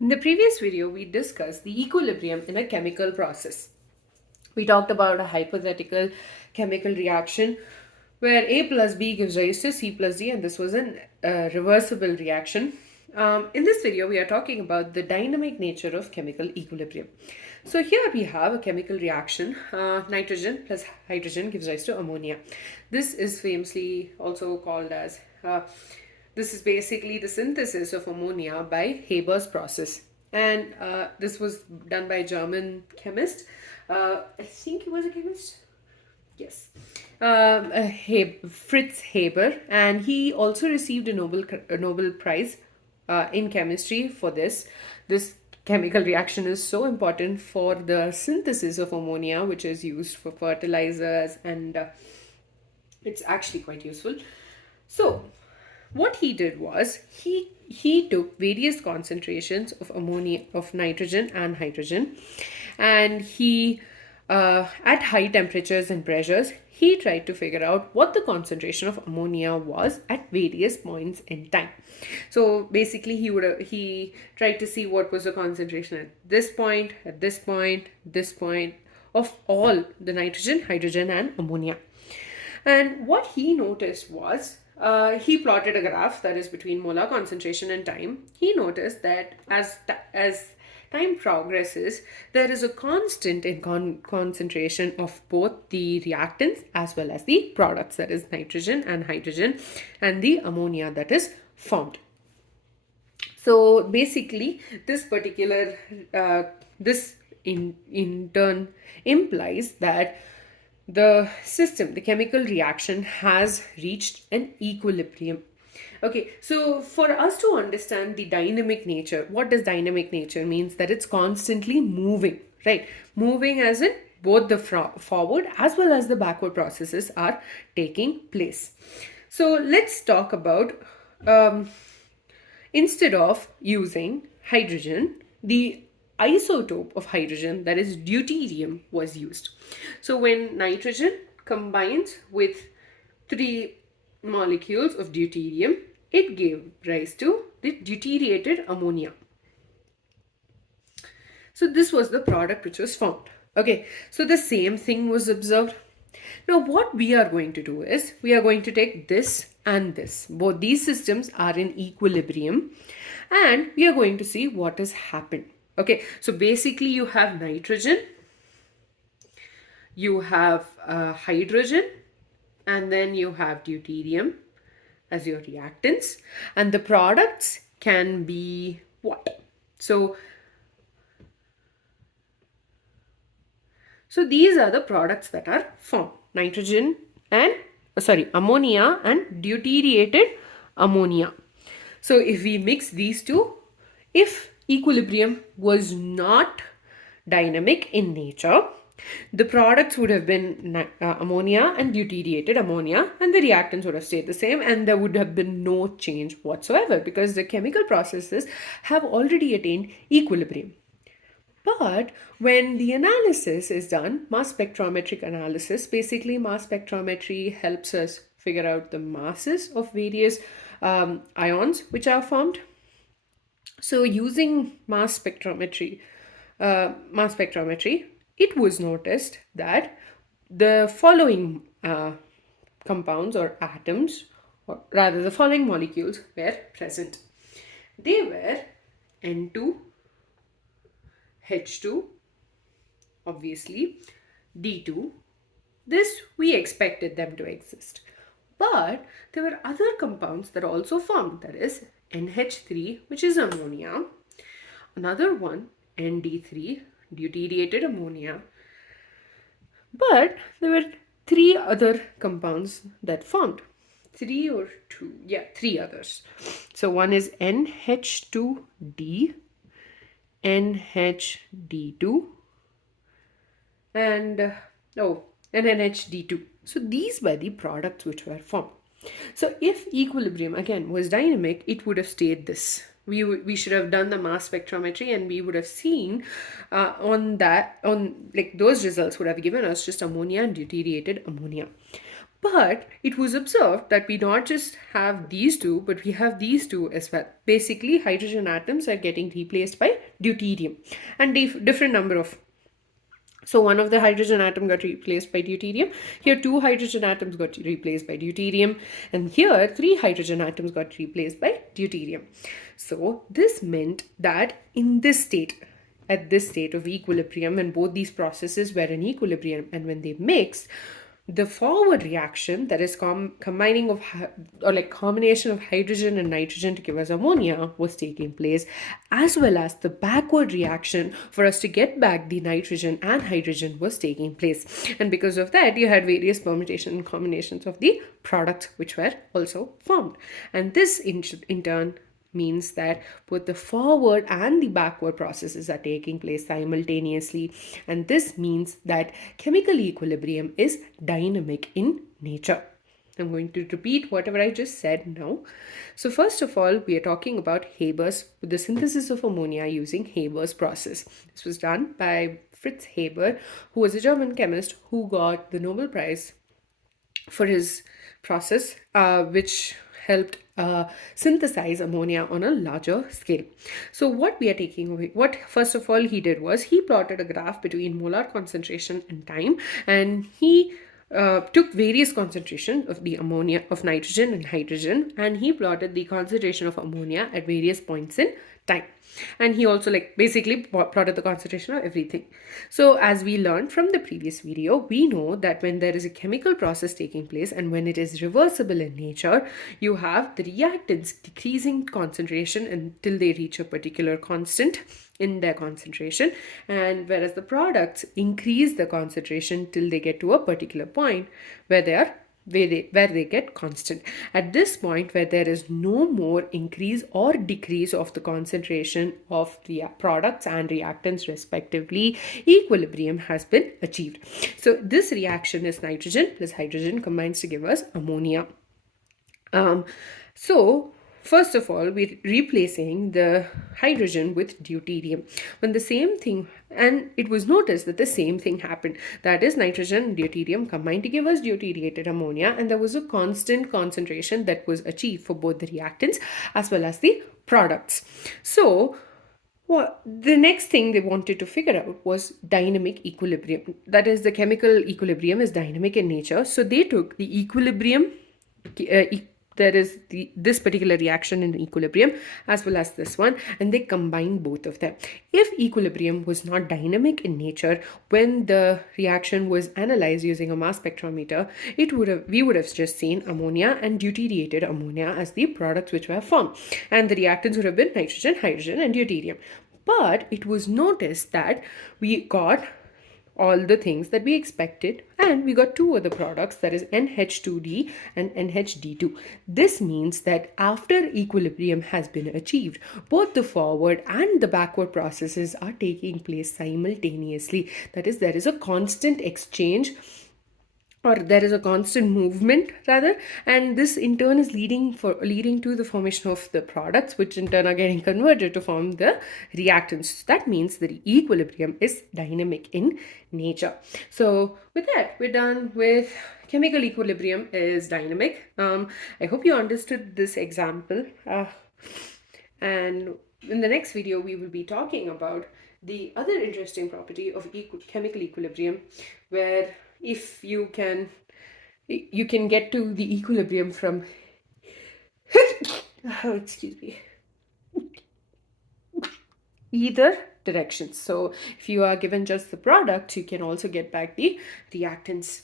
In the previous video, we discussed the equilibrium in a chemical process. We talked about a hypothetical chemical reaction where A plus B gives rise to C plus D, and this was a reversible reaction. In this video, we are talking about the dynamic nature of chemical equilibrium. So here we have a chemical reaction. Nitrogen plus hydrogen gives rise to ammonia. This is famously also called as this is basically the synthesis of ammonia by Haber's process. And this was done by a German chemist. I think he was a chemist. Yes. Fritz Haber. And he also received a Nobel Prize in chemistry for this. This chemical reaction is so important for the synthesis of ammonia, which is used for fertilizers, and it's actually quite useful. So, what he did was he took various concentrations of ammonia, of nitrogen and hydrogen, and he at high temperatures and pressures he tried to figure out what the concentration of ammonia was at various points in time. So basically he tried to see what was the concentration at this point, at this point, this point of all the nitrogen, hydrogen and ammonia. And what he noticed was he plotted a graph that is between molar concentration and time. He noticed that as time progresses, there is a constant in concentration of both the reactants as well as the products, that is nitrogen and hydrogen, and the ammonia that is formed. So basically, this particular this in turn implies that the system, the chemical reaction, has reached an equilibrium. Okay, so for us to understand the dynamic nature, what does dynamic nature means? That it's constantly moving, right? Moving as in both the forward as well as the backward processes are taking place. So let's talk about instead of using hydrogen, the isotope of hydrogen, that is deuterium, was used. So when nitrogen combines with 3 molecules of deuterium, it gave rise to the deuterated ammonia. So this was the product which was formed. Okay, so the same thing was observed. Now what we are going to do is we are going to take this and this. Both these systems are in equilibrium, and we are going to see what has happened. Okay, so basically you have nitrogen, you have hydrogen, and then you have deuterium as your reactants, and the products can be what? So these are the products that are formed: nitrogen and ammonia and deuterated ammonia. So if we mix these two, if equilibrium was not dynamic in nature, the products would have been ammonia and deuterated ammonia, and the reactants would have stayed the same, and there would have been no change whatsoever because the chemical processes have already attained equilibrium. But when the analysis is done, mass spectrometric analysis, basically mass spectrometry helps us figure out the masses of various ions which are formed. So using mass spectrometry, it was noticed that the following compounds or atoms, or rather the following molecules, were present. They were N2, H2, obviously, D2. This we expected them to exist. But there were other compounds that also formed, that is NH3, which is ammonia, another one ND3, deuterated ammonia. But there were 3 other compounds that formed. 3 or 2? Yeah, 3 others. So one is NH2D, NHD2, and NHD2. So these were the products which were formed. So if equilibrium again was dynamic, it would have stayed this. We should have done the mass spectrometry, and we would have seen those results would have given us just ammonia and deuterated ammonia. But it was observed that we not just have these two, but we have these two as well. Basically, hydrogen atoms are getting replaced by deuterium, and different number of. So one of the hydrogen atom got replaced by deuterium. Here two hydrogen atoms got replaced by deuterium. And here three hydrogen atoms got replaced by deuterium. So this meant that in this state, at this state of equilibrium, when both these processes were in equilibrium and when they mixed, the forward reaction, that is combining of or like combination of hydrogen and nitrogen to give us ammonia, was taking place, as well as the backward reaction for us to get back the nitrogen and hydrogen was taking place. And because of that, you had various permutation and combinations of the products which were also formed. And this in turn means that both the forward and the backward processes are taking place simultaneously, and this means that chemical equilibrium is dynamic in nature. I'm going to repeat whatever I just said now. So first of all, we are talking about the synthesis of ammonia using Haber's process. This was done by Fritz Haber, who was a German chemist who got the Nobel Prize for his process, which helped synthesize ammonia on a larger scale. So what we are taking away, what first of all he did was he plotted a graph between molar concentration and time, and he took various concentration of the ammonia, of nitrogen and hydrogen, and he plotted the concentration of ammonia at various points in time. And he also basically plotted the concentration of everything. So as we learned from the previous video, we know that when there is a chemical process taking place and when it is reversible in nature, you have the reactants decreasing concentration until they reach a particular constant in their concentration, and whereas the products increase the concentration till they get to a particular point where they get constant. At this point, where there is no more increase or decrease of the concentration of the products and reactants respectively, equilibrium has been achieved. So this reaction is nitrogen plus hydrogen combines to give us ammonia. So first of all, we're replacing the hydrogen with deuterium. When the same thing, and it was noticed that the same thing happened. That is, nitrogen and deuterium combined to give us deuterated ammonia, and there was a constant concentration that was achieved for both the reactants as well as the products. So the next thing they wanted to figure out was dynamic equilibrium. That is, the chemical equilibrium is dynamic in nature. So they took the equilibrium, there is this particular reaction in equilibrium as well as this one, and they combine both of them. If equilibrium was not dynamic in nature, when the reaction was analyzed using a mass spectrometer, we would have just seen ammonia and deuterated ammonia as the products which were formed, and the reactants would have been nitrogen, hydrogen, and deuterium. But it was noticed that we got all the things that we expected, and we got two other products, that is NH2D and NHD2. This means that after equilibrium has been achieved, both the forward and the backward processes are taking place simultaneously. That is, there is a constant exchange, or there is a constant movement rather, and this in turn is leading to the formation of the products, which in turn are getting converted to form the reactants. That means the equilibrium is dynamic in nature. So with that, we're done with chemical equilibrium is dynamic. I hope you understood this example, and in the next video we will be talking about the other interesting property of chemical equilibrium, where if you can get to the equilibrium from excuse me, either direction. So if you are given just the product, you can also get back the reactants.